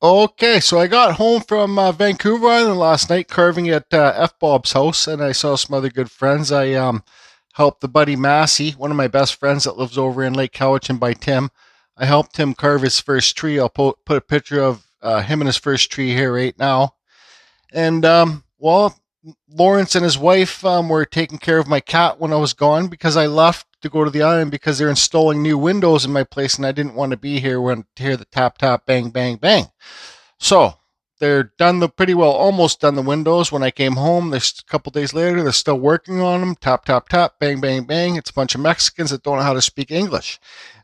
Okay, so I got home from Vancouver Island last night carving at F Bob's house, and I saw some other good friends. I helped the buddy Massey, one of my best friends that lives over in Lake Cowichan by Tim. I helped him carve his first tree. I'll put a picture of him and his first tree here right now. And Lawrence and his wife were taking care of my cat when I was gone because I left to go to the island because they're installing new windows in my place, and I didn't want to be here when to hear the tap tap bang bang bang. So they're done pretty well, almost done the windows. When I came home, there's a couple days later, they're still working on them. Tap tap tap, bang bang bang. It's a bunch of Mexicans that don't know how to speak English.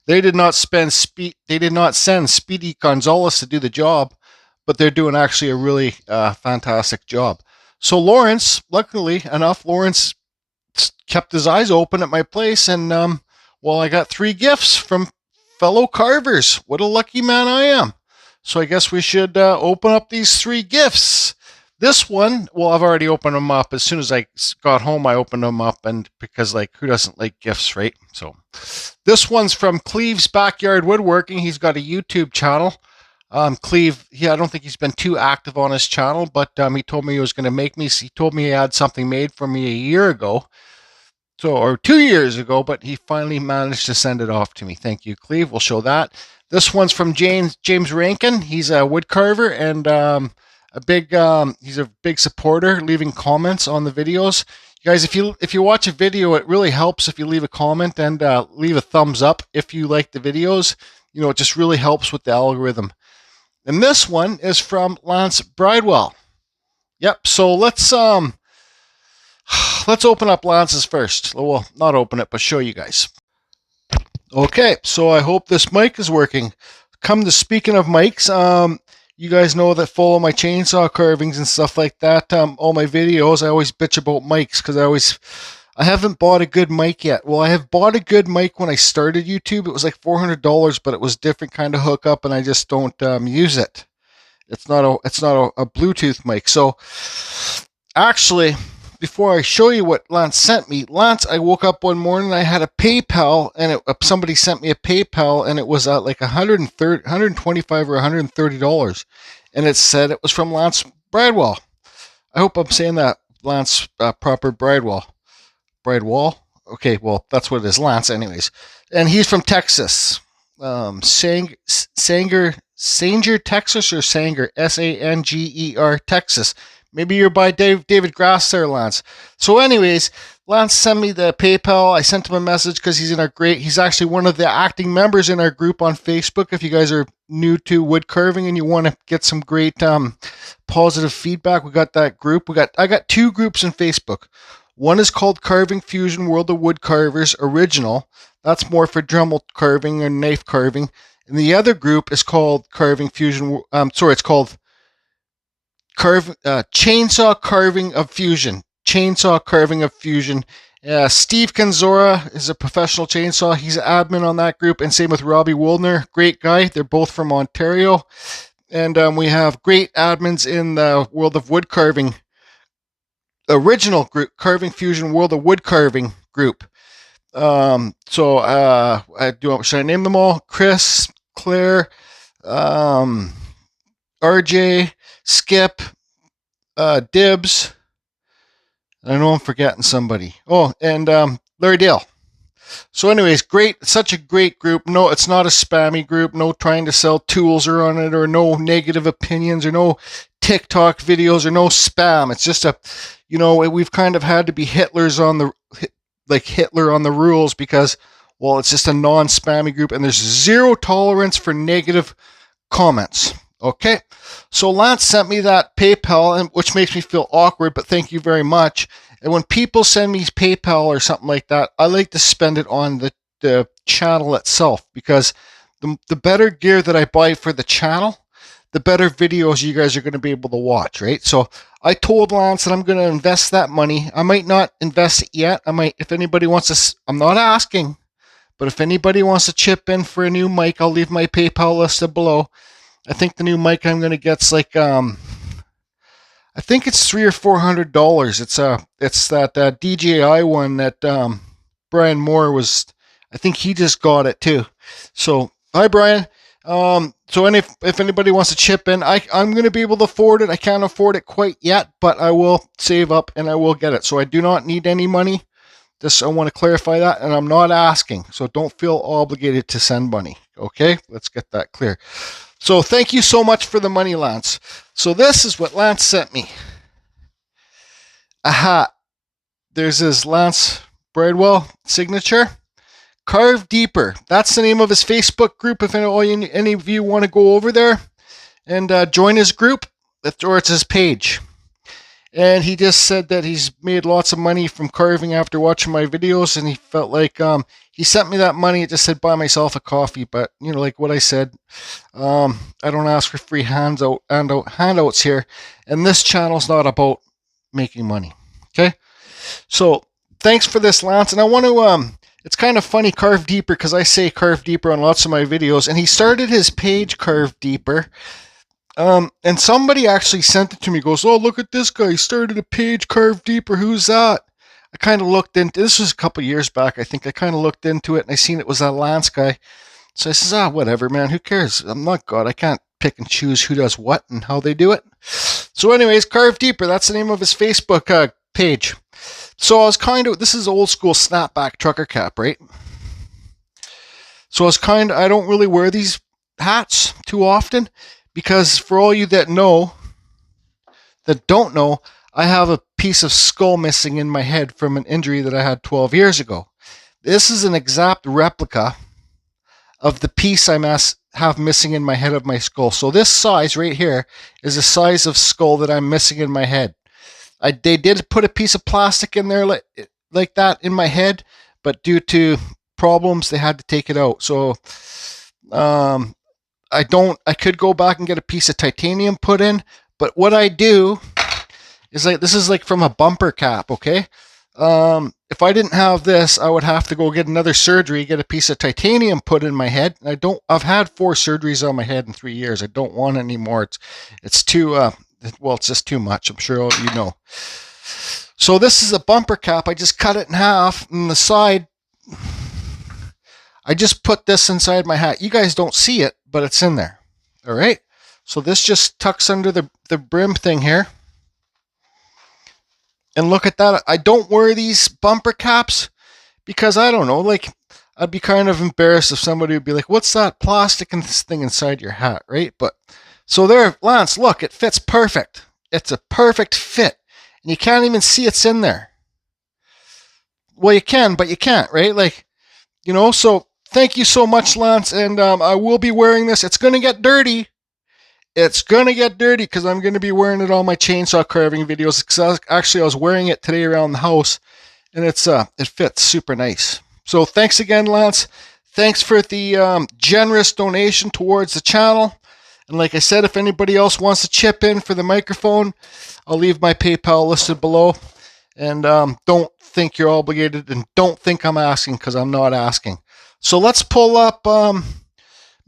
They did not send Speedy Gonzalez to do the job, but they're doing actually a really fantastic job. So Lawrence, luckily enough, Lawrence kept his eyes open at my place, and I got three gifts from fellow carvers. What a lucky man I am. So I guess we should open up these three gifts. This one, well, I've already opened them up. As soon as I got home, I opened them up, and because, like, who doesn't like gifts, right? So this one's from Cleve's Backyard Woodworking. He's got a YouTube channel. Cleve, I don't think he's been too active on his channel, but he told me he was going to make me. He told me he had something made for me a year ago, or 2 years ago, but he finally managed to send it off to me. Thank you, Cleve. We'll show that. This one's from James Rankin. He's a wood carver and he's a big supporter, leaving comments on the videos. You guys, if you watch a video, it really helps if you leave a comment and leave a thumbs up if you like the videos. You know, it just really helps with the algorithm. And this one is from Lance Bridewell. Yep. So let's open up Lance's first. Well, not open it, but show you guys. Okay, so I hope this mic is working. Come to speaking of mics, you guys know that follow my chainsaw carvings and stuff like that. All my videos, I always bitch about mics because I haven't bought a good mic yet. Well, I have bought a good mic when I started YouTube. It was like $400, but it was different kind of hookup, and I just don't use it. It's not a Bluetooth mic. So actually, before I show you what Lance sent me, I woke up one morning, I had a PayPal, and somebody sent me a PayPal, and it was like $125 or $130, and it said it was from Lance Bridewell. I hope I'm saying that, Lance, proper Bridewell. Bridewell? Okay, well, that's what it is, Lance, anyways. And he's from Texas. Sanger, Texas, or Sanger, Sanger, Texas. Maybe you're by David Grass there, Lance. So anyways, Lance sent me the PayPal. I sent him a message because he's actually one of the acting members in our group on Facebook. If you guys are new to wood carving and you want to get some great positive feedback, we got that group. I got two groups in Facebook. One is called Carving Fusion World of Wood Carvers Original. That's more for Dremel carving and knife carving. And the other group is called Carving Fusion. It's called Chainsaw Carving of Fusion. Chainsaw Carving of Fusion. Steve Kanzora is a professional chainsaw. He's an admin on that group, and same with Robbie Woolner. Great guy. They're both from Ontario. And we have great admins in the World of Wood Carving original group, Carving Fusion World of Wood Carving group. Should I name them all? Chris, Claire, RJ, Skip, Dibs. I know I'm forgetting somebody. Oh, and Larry Dale. So anyways, such a great group. No, it's not a spammy group. No trying to sell tools or on it, or no negative opinions, or no TikTok videos, or no spam. It's just we've kind of had to be Hitler on the rules because, well, it's just a non-spammy group, and there's zero tolerance for negative comments. Okay, so Lance sent me that PayPal, which makes me feel awkward, but thank you very much. And when people send me PayPal or something like that, I like to spend it on the channel itself, because the better gear that I buy for the channel, the better videos you guys are going to be able to watch, right? So I told Lance that I'm going to invest that money. I might not invest it yet. I might, if anybody wants to, I'm not asking, but if anybody wants to chip in for a new mic, I'll leave my PayPal listed below. I think the new mic I'm going to get's like, I think it's $300 or $400. It's that DJI one that Brian Moore was, I think he just got it too. So, hi Brian. So if anybody wants to chip in, I'm going to be able to afford it. I can't afford it quite yet, but I will save up and I will get it. So I do not need any money. I want to clarify that, and I'm not asking, so don't feel obligated to send money. Okay, let's get that clear. So thank you so much for the money, Lance. So this is what Lance sent me. A hat. There's his Lance Bridewell signature. Carve Deeper. That's the name of his Facebook group. If any of you want to go over there and join his group, or it's his page. And he just said that he's made lots of money from carving after watching my videos, and he felt like he sent me that money. It just said buy myself a coffee, but like what I said, I don't ask for free handouts here, and this channel's not about making money. Okay, so thanks for this, Lance, and I want to it's kind of funny, Carve Deeper, because I say Carve Deeper on lots of my videos, and he started his page Carve Deeper. And somebody actually sent it to me, goes, oh, look at this guy, he started a page, Carve Deeper, who's that? I kind of looked into, this was a couple years back, I think. I kind of looked into it, and I seen it was that Lance guy. So I says, whatever, man, who cares? I'm not God, I can't pick and choose who does what and how they do it. So anyways, Carve Deeper, that's the name of his Facebook page. So I was this is old school snapback trucker cap, right? So I don't really wear these hats too often, because for all you that don't know, I have a piece of skull missing in my head from an injury that I had 12 years ago. This is an exact replica of the piece I have missing in my head of my skull. So this size right here is the size of skull that I'm missing in my head. They did put a piece of plastic in there like that in my head, but due to problems, they had to take it out. So, I could go back and get a piece of titanium put in, but what I do is this is like from a bumper cap, okay? If I didn't have this, I would have to go get another surgery, get a piece of titanium put in my head. I've had 4 surgeries on my head in 3 years. I don't want any more. It's too, it's just too much. I'm sure you know. So this is a bumper cap. I just cut it in half, and the side, I just put this inside my hat. You guys don't see it, but it's in there. All right. So this just tucks under the brim thing here. And look at that. I don't wear these bumper caps because I don't know, I'd be kind of embarrassed if somebody would be like, what's that plastic and this thing inside your hat, right? But so there, Lance, look, it fits perfect. It's a perfect fit. And you can't even see it's in there. Well, you can, but you can't, right? So thank you so much, Lance, and I will be wearing this. It's going to get dirty. It's going to get dirty because I'm going to be wearing it on my chainsaw carving videos. Actually, I was wearing it today around the house, and it fits super nice. So thanks again, Lance. Thanks for the generous donation towards the channel. And like I said, if anybody else wants to chip in for the microphone, I'll leave my PayPal listed below. And don't think you're obligated, and don't think I'm asking, because I'm not asking. So let's pull up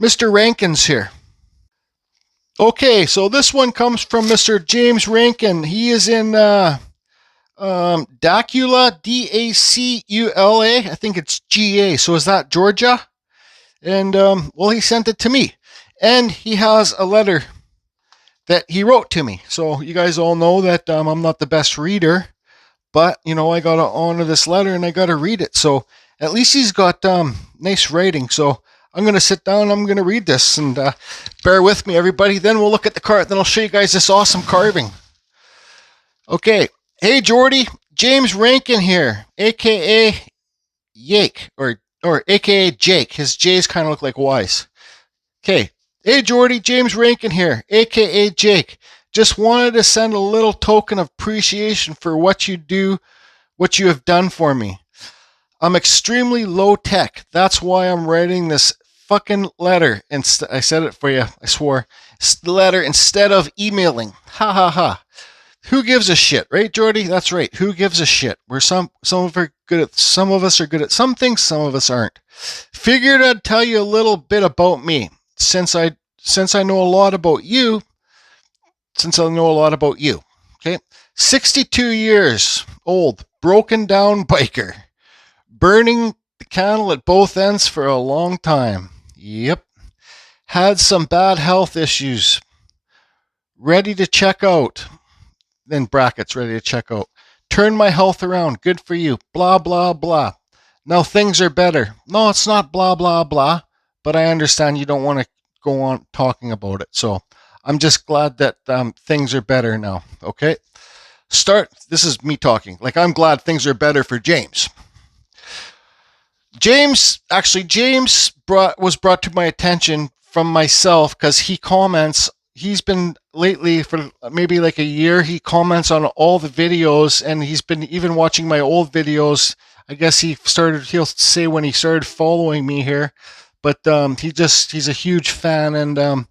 Mr. Rankins here. Okay, so this one comes from Mr. James Rankin. He is in Dacula, Dacula. I think it's GA. So is that Georgia? And well, he sent it to me, and he has a letter that he wrote to me. So you guys all know that I'm not the best reader, but I gotta honor this letter and I gotta read it. So at least he's got nice writing. So I'm going to sit down and I'm going to read this, and bear with me, everybody. Then we'll look at the card. Then I'll show you guys this awesome carving. Okay. Hey, Jordy. James Rankin here, a.k.a. Yake, or a.k.a. Jake. His J's kind of look like Y's. Okay. Hey, Jordy. James Rankin here, a.k.a. Jake. Just wanted to send a little token of appreciation for what you have done for me. I'm extremely low tech. That's why I'm writing this fucking letter. I said it for you. I swore. Letter instead of emailing. Ha ha ha. Who gives a shit, right, Jordy? That's right. Who gives a shit? Some of us are good at some things, some of us aren't. Figured I'd tell you a little bit about me, since I know a lot about you. Okay, 62 years old, broken down biker, burning the candle at both ends for a long time. Yep. Had some bad health issues. Ready to check out. In brackets, ready to check out. Turn my health around. Good for you. Blah, blah, blah. Now things are better. No, it's not blah, blah, blah. But I understand you don't want to go on talking about it. So I'm just glad that things are better now. Okay? This is me talking. Like, I'm glad things are better for James. James was brought to my attention from myself because he comments. He's been lately for maybe like a year. He comments on all the videos, and he's been even watching my old videos. I guess he'll say when he started following me here, but he's a huge fan, and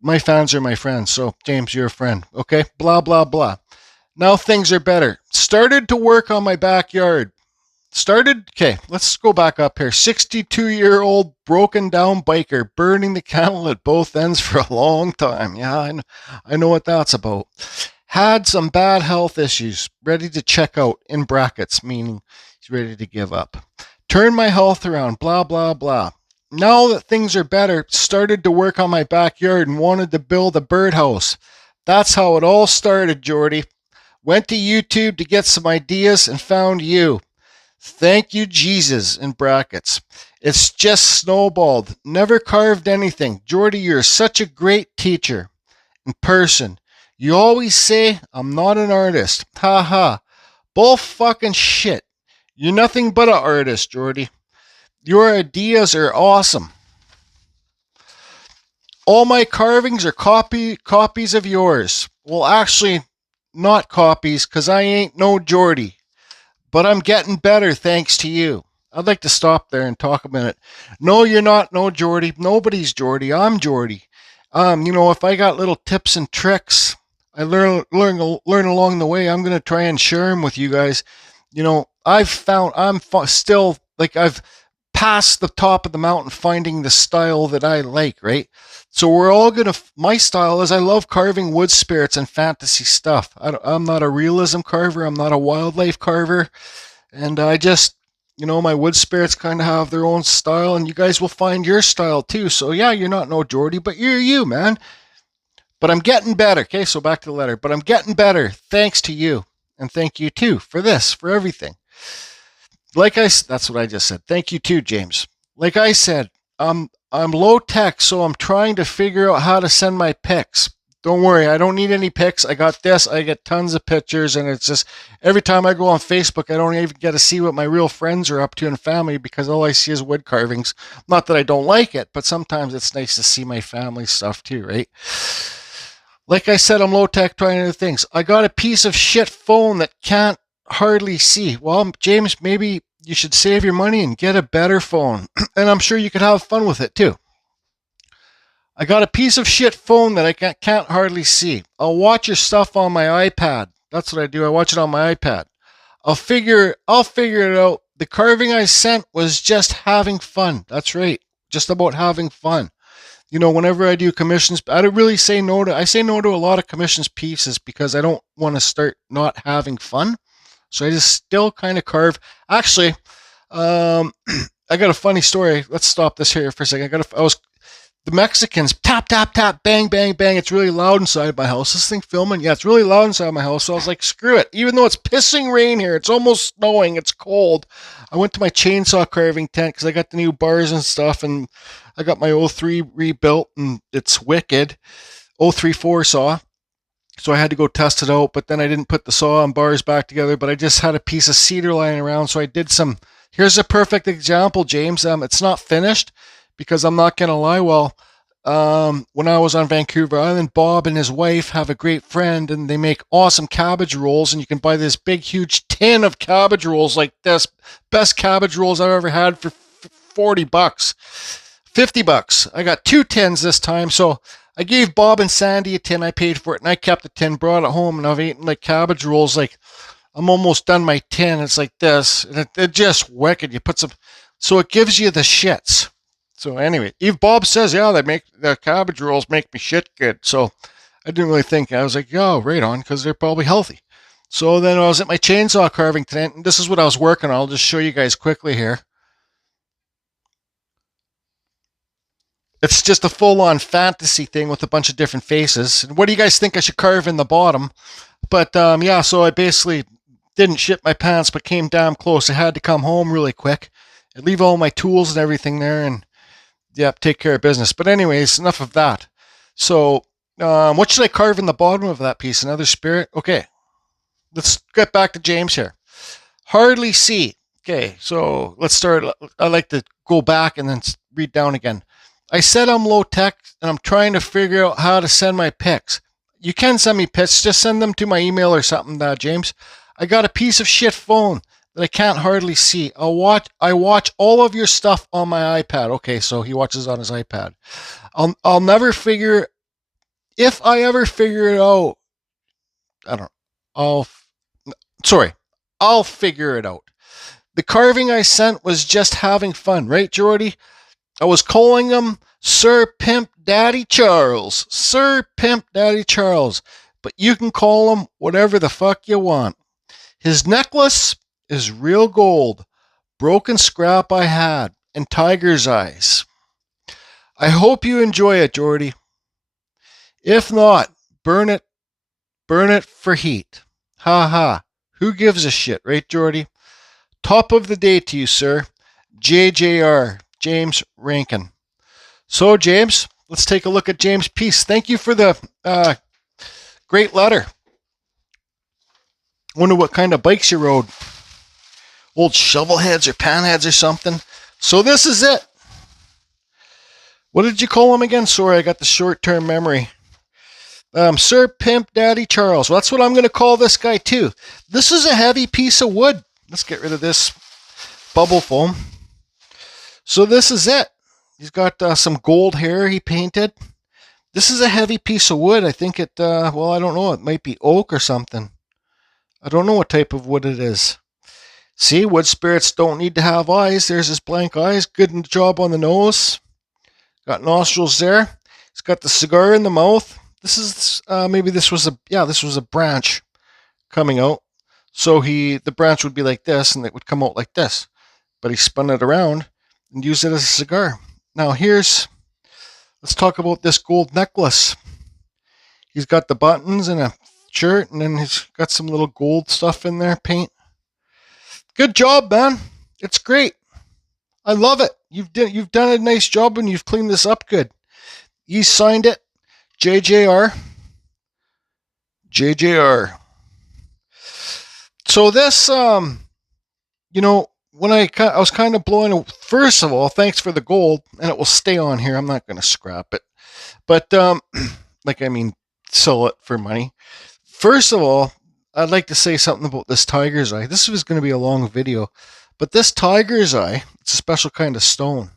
my fans are my friends. So James, you're a friend. Okay, blah blah blah. Now things are better. Started to work on my backyard. Okay, let's go back up here. 62-year-old broken down biker burning the candle at both ends for a long time. Yeah, I know what that's about. Had some bad health issues. Ready to check out, in brackets, meaning he's ready to give up. Turned my health around, blah, blah, blah. Now that things are better, started to work on my backyard and wanted to build a birdhouse. That's how it all started, Jordy. Went to YouTube to get some ideas and found you. Thank you, Jesus, in brackets. It's just snowballed. Never carved anything. Jordy, you're such a great teacher. In person. You always say, I'm not an artist. Ha ha. Bull fucking shit. You're nothing but an artist, Jordy. Your ideas are awesome. All my carvings are copies of yours. Well, actually, not copies, because I ain't no Jordy. But I'm getting better thanks to you. I'd like to stop there and talk a minute. No, you're not no Jordy. Nobody's Jordy. I'm Jordy. If I got little tips and tricks I learn along the way, I'm going to try and share them with you guys. I've passed the top of the mountain finding the style that I like, right? So my style is I love carving wood spirits and fantasy stuff. I'm not a realism carver. I'm not a wildlife carver. And I just, my wood spirits kind of have their own style, and you guys will find your style too. So yeah, you're not no Jordy, but you're you, man. But I'm getting better. Okay, so back to the letter. But I'm getting better thanks to you. And thank you too for everything. That's what I just said. Thank you too, James. Like I said, I'm low tech, so I'm trying to figure out how to send my pics. Don't worry, I don't need any pics. I got this. I get tons of pictures, and it's just every time I go on Facebook, I don't even get to see what my real friends are up to and family because all I see is wood carvings. Not that I don't like it, but sometimes it's nice to see my family stuff too, right? Like I said, I'm low tech trying new things. I got a piece of shit phone that can't hardly see. Well, James, maybe you should save your money and get a better phone. And I'm sure you could have fun with it too. I got a piece of shit phone that I can't hardly see. I'll watch your stuff on my iPad. That's what I do. I watch it on my iPad. I'll figure it out. The carving I sent was just having fun. That's right. Just about having fun. Whenever I do commissions, I don't really say no to. I say no to a lot of commissions pieces because I don't want to start not having fun. So I just still kind of carve. Actually, I got a funny story. Let's stop this here for a second. The Mexicans tap tap tap bang bang bang. It's really loud inside my house. This thing filming, yeah, it's really loud inside my house. So I was like, screw it. Even though it's pissing rain here, it's almost snowing. It's cold. I went to my chainsaw carving tent because I got the new bars and stuff, and I got my 03 rebuilt, and it's wicked. 034 saw. So I had to go test it out, but then I didn't put the saw and bars back together, but I just had a piece of cedar lying around. So I did here's a perfect example, James. It's not finished because I'm not going to lie. Well, when I was on Vancouver Island, Bob and his wife have a great friend, and they make awesome cabbage rolls, and you can buy this big, huge tin of cabbage rolls like this. Best cabbage rolls I've ever had for $40, $50. I got 2 tins this time, so I gave Bob and Sandy a tin. I paid for it, and I kept the tin, brought it home, and I've eaten like cabbage rolls. Like, I'm almost done my tin. It's like this, and it just wicked. You put some, so it gives you the shits. So anyway, Bob says, yeah, the cabbage rolls make me shit good. So I didn't really think. I was like, yeah, right on, because they're probably healthy. So then I was at my chainsaw carving tent, and this is what I was working on. I'll just show you guys quickly here. It's just a full-on fantasy thing with a bunch of different faces. What do you guys think I should carve in the bottom? But yeah, so I basically didn't shit my pants, but came damn close. I had to come home really quick and leave all my tools and everything there, and yeah, take care of business. But anyways, enough of that. So, what should I carve in the bottom of that piece? Another spirit? Okay, let's get back to James here. Hardly see. Okay, so let's start. I like to go back and then read down again. I said I'm low tech and I'm trying to figure out how to send my pics. You can send me pics, just send them to my email or something, James. I got a piece of shit phone that I can't hardly see. I watch all of your stuff on my iPad. Okay, so he watches on his iPad. I'll never figure, if I ever figure it out, I don't know. I'll figure it out. The carving I sent was just having fun, right, Jordy? I was calling him Sir Pimp Daddy Charles. Sir Pimp Daddy Charles. But you can call him whatever the fuck you want. His necklace is real gold. Broken scrap I had. And tiger's eyes. I hope you enjoy it, Jordy. If not, burn it. Burn it for heat. Ha ha. Who gives a shit, right, Jordy? Top of the day to you, sir. JJR. James Rankin. So, James, let's take a look at James' piece. Thank you for the great letter. Wonder what kind of bikes you rode. Old shovelheads or panheads or something. So this is it. What did you call him again? Sorry, I got the short-term memory. Sir Pimp Daddy Charles. Well, that's what I'm going to call this guy too. This is a heavy piece of wood. Let's get rid of this bubble foam. So this is it. He's got some gold hair he painted. This is a heavy piece of wood. I think it, well, I don't know. It might be oak or something. I don't know what type of wood it is. See, wood spirits don't need to have eyes. There's his blank eyes. Good job on the nose. Got nostrils there. He's got the cigar in the mouth. This is, maybe this was a branch coming out. So the branch would be like this and it would come out like this. But he spun it around and use it as a cigar. Now let's talk about this gold necklace. He's got the buttons and a shirt, and then he's got some little gold stuff in there, paint. Good job, man. It's great. I love it. You've done a nice job and you've cleaned this up good. You signed it, JJR. JJR. So this, when I was kind of blowing. First of all, thanks for the gold, and it will stay on here. I'm not going to scrap it, but sell it for money. First of all, I'd like to say something about this tiger's eye. This was going to be a long video, but this tiger's eye, it's a special kind of stone.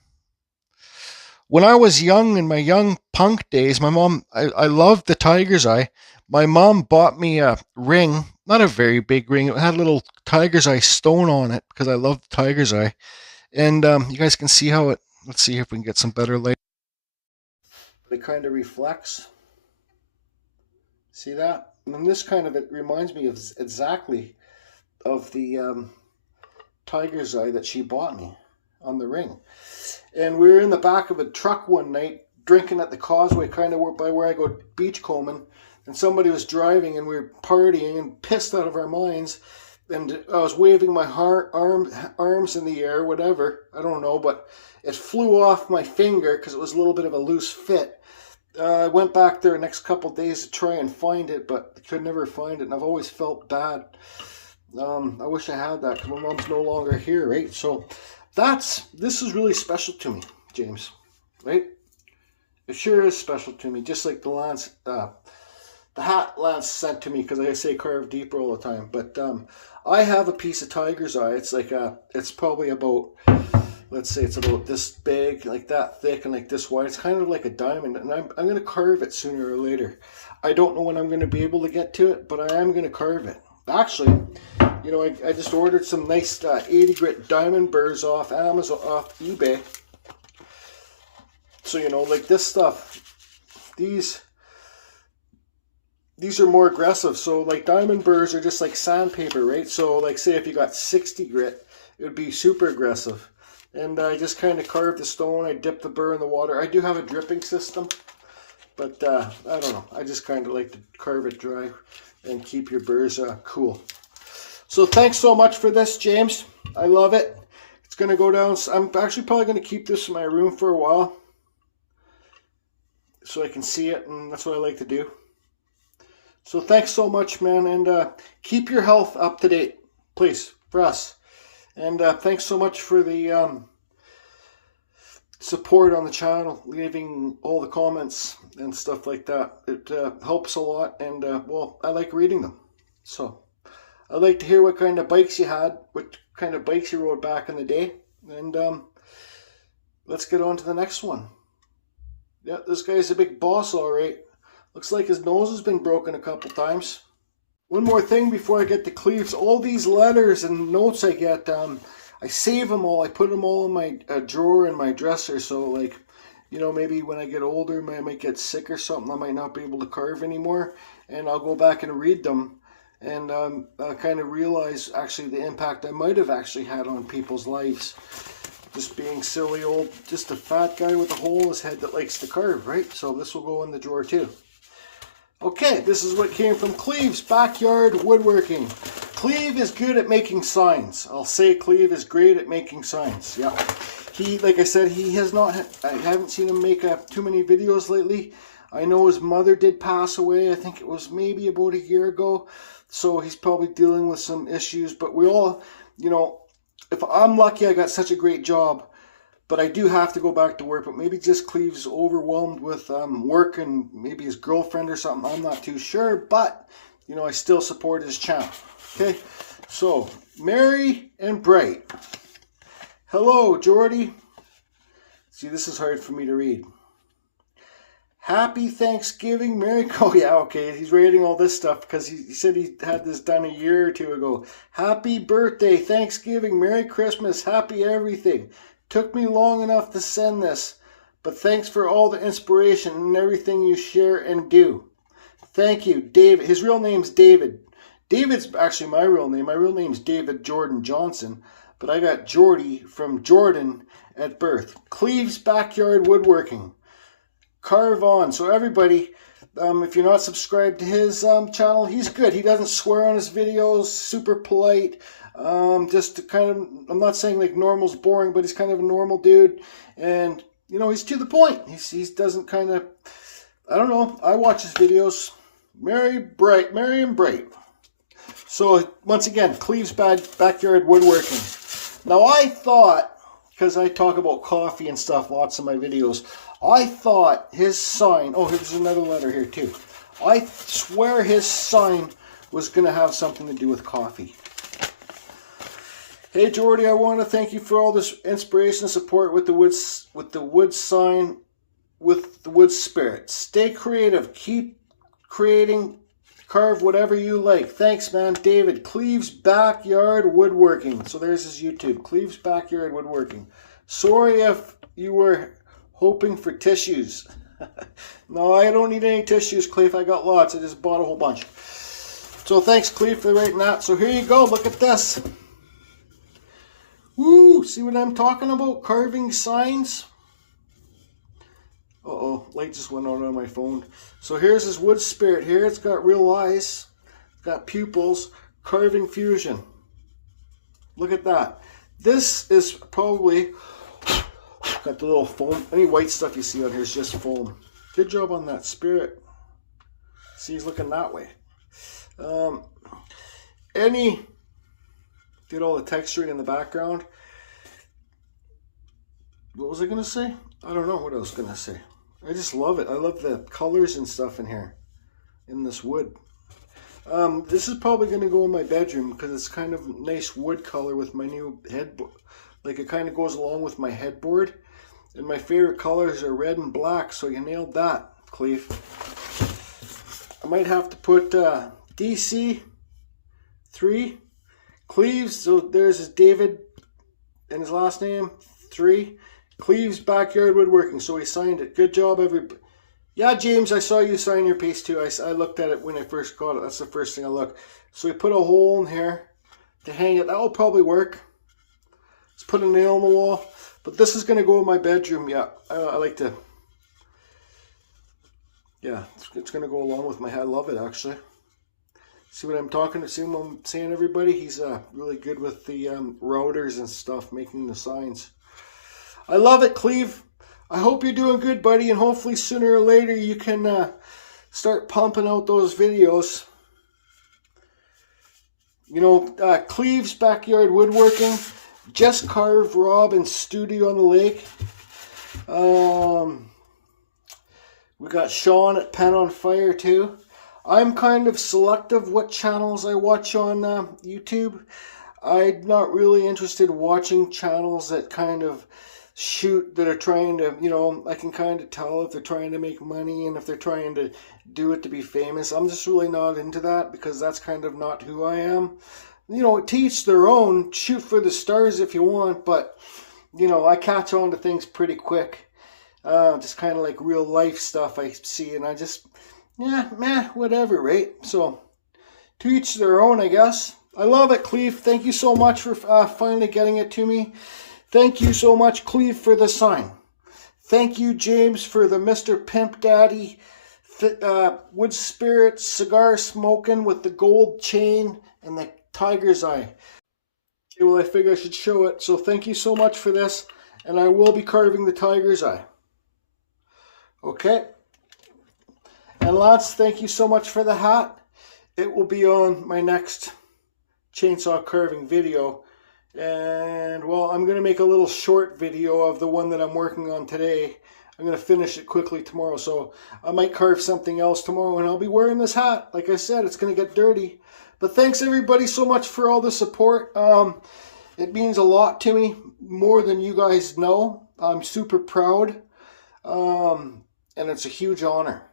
When I was young, in my young punk days, my mom, I loved the tiger's eye. My mom bought me a ring, not a very big ring. It had a little tiger's eye stone on it because I love the tiger's eye. And you guys can see how it, let's see if we can get some better light. It kind of reflects. See that? And this kind of, it reminds me of exactly of the tiger's eye that she bought me on the ring. And we were in the back of a truck one night drinking at the causeway, kind of by where I go beachcombing. And somebody was driving and we were partying and pissed out of our minds. And I was waving my arms in the air, whatever. I don't know, but it flew off my finger because it was a little bit of a loose fit. I went back there the next couple of days to try and find it, but I could never find it. And I've always felt bad. I wish I had that because my mom's no longer here, right? So this is really special to me, James, right? It sure is special to me, just like the hat Lance sent to me, because I say carve deeper all the time. But I have a piece of tiger's eye. It's like it's probably about, let's say it's about this big, like that thick and like this wide. It's kind of like a diamond, and I'm going to carve it sooner or later. I don't know when I'm going to be able to get to it, but I am going to carve it. Actually, I just ordered some nice 80 grit diamond burs off Amazon, off eBay. So, like this stuff, these are more aggressive. So like diamond burs are just like sandpaper, right? So like say if you got 60 grit, it would be super aggressive. And I just kind of carved the stone. I dipped the burr in the water. I do have a dripping system, but I don't know. I just kind of like to carve it dry and keep your burrs cool. So thanks so much for this, James. I love it. It's going to go down. I'm actually probably going to keep this in my room for a while so I can see it, and that's what I like to do. So thanks so much, man, and keep your health up to date, please, for us. And thanks so much for the support on the channel, leaving all the comments and stuff like that. It helps a lot, and well, I like reading them. So I'd like to hear what kind of bikes you had, what kind of bikes you rode back in the day, and let's get on to the next one. Yeah, this guy's a big boss, all right. Looks like his nose has been broken a couple times. One more thing before I get to Cleve's. All these letters and notes I get, I save them all. I put them all in my drawer in my dresser. So, like, you know, maybe when I get older, I might get sick or something. I might not be able to carve anymore. And I'll go back and read them. And I'll kind of realize, actually, the impact I might have actually had on people's lives. Just being silly old, just a fat guy with a hole in his head that likes to carve, right? So this will go in the drawer too. Okay, this is what came from Cleve's Backyard Woodworking. Cleve is good at making signs. I'll say Cleve is great at making signs. Yeah, he, like I said, he has not. I haven't seen him make too many videos lately. I know his mother did pass away. I think it was maybe about a year ago. So he's probably dealing with some issues. But we all, you know, if I'm lucky, I got such a great job. But I do have to go back to work. But maybe just Cleve's overwhelmed with work and maybe his girlfriend or something. I'm not too sure. But, you know, I still support his channel. Okay, so Merry and Bright. Hello, Jordy. See, this is hard for me to read. Happy Thanksgiving, Merry. Oh, yeah, okay. He's reading all this stuff because he said he had this done a year or two ago. Happy birthday, Thanksgiving, Merry Christmas, happy everything. Took me long enough to send this, but thanks for all the inspiration and everything you share and do. Thank you, David. His real name's David. David's actually my real name. My real name's David Jordan Johnson, but I got Jordy from Jordan at birth. Cleve's Backyard Woodworking. Carve on. So everybody, if you're not subscribed to his channel, he's good. He doesn't swear on his videos. Super polite. Just to kind of, I'm not saying like normal's boring, but he's kind of a normal dude, and you know, he's to the point. He doesn't kind of, I don't know. I watch his videos. Merry and Bright. So once again, Cleve's Backyard Woodworking. Now I thought, because I talk about coffee and stuff lots of my videos, I thought his sign, oh, here's another letter here too. I swear his sign was going to have something to do with coffee. Hey Jordy, I want to thank you for all this inspiration and support with the wood sign, with the wood spirit. Stay creative. Keep creating. Carve whatever you like. Thanks, man. David, Cleve's Backyard Woodworking. So there's his YouTube. Cleve's Backyard Woodworking. Sorry if you were hoping for tissues. No, I don't need any tissues, Cleve. I got lots. I just bought a whole bunch. So thanks, Cleve, for writing that. So here you go. Look at this. Woo! See what I'm talking about? Carving signs. Uh-oh, light just went out on my phone. So here's his wood spirit here. It's got real eyes. It's got pupils. Carving fusion. Look at that. This is probably, got the little foam. Any white stuff you see on here is just foam. Good job on that spirit. See, he's looking that way. Did all the texturing in the background. What was I going to say? I don't know what I was going to say. I just love it. I love the colors and stuff in here, in this wood. This is probably going to go in my bedroom because it's kind of nice wood color with my new headboard. Like it kind of goes along with my headboard. And my favorite colors are red and black, so you nailed that, Cleve. I might have to put DC 3 Cleve's. So there's his David and his last name 3. Cleve's Backyard Woodworking. So he signed it. Good job, everybody. Yeah, James, I saw you sign your piece too. I looked at it when I first got it. That's the first thing I looked. So we put a hole in here to hang it. That will probably work. It's put a nail in the wall. But this is going to go in my bedroom. Yeah, I like to. Yeah, it's going to go along with my head. I love it, actually. See what I'm talking to? See what I'm saying, everybody? He's really good with the routers and stuff, making the signs. I love it, Cleve. I hope you're doing good, buddy, and hopefully sooner or later you can start pumping out those videos. You know, Cleve's Backyard Woodworking, Just Carve Rob in Studio on the Lake. We got Sean at Pen on Fire too. I'm kind of selective what channels I watch on YouTube. I'm not really interested in watching channels that kind of shoot, that are trying to, you know, I can kind of tell if they're trying to make money and if they're trying to do it to be famous. I'm just really not into that because that's kind of not who I am. You know, to each their own. Shoot for the stars if you want, but, you know, I catch on to things pretty quick. Just kind of like real life stuff I see, and I just, yeah, meh, whatever, right? So, to each their own, I guess. I love it, Cleve. Thank you so much for finally getting it to me. Thank you so much, Cleve, for the sign. Thank you, James, for the Mr. Pimp Daddy wood spirit cigar smoking with the gold chain and the tiger's eye. Okay, well, I figure I should show it. So thank you so much for this, and I will be carving the tiger's eye. Okay. And Lance, thank you so much for the hat. It will be on my next chainsaw carving video. And, well, I'm going to make a little short video of the one that I'm working on today. I'm going to finish it quickly tomorrow. So I might carve something else tomorrow, and I'll be wearing this hat. Like I said, it's going to get dirty. But thanks, everybody, so much for all the support. It means a lot to me, more than you guys know. I'm super proud. And it's a huge honor.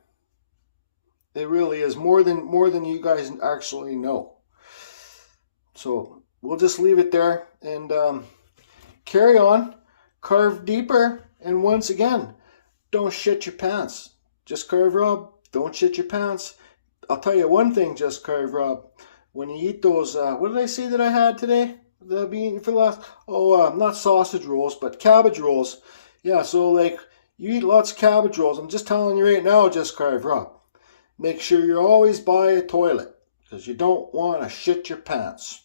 It really is, more than you guys actually know. So we'll just leave it there and carry on, carve deeper, and once again, don't shit your pants. Just Carve Rob, don't shit your pants. I'll tell you one thing, Just Carve Rob. When you eat those, what did I say that I had today? That I've been eating for the last, not sausage rolls, but cabbage rolls. Yeah, so like, you eat lots of cabbage rolls. I'm just telling you right now, Just Carve Rob. Make sure you're always by a toilet, because you don't want to shit your pants.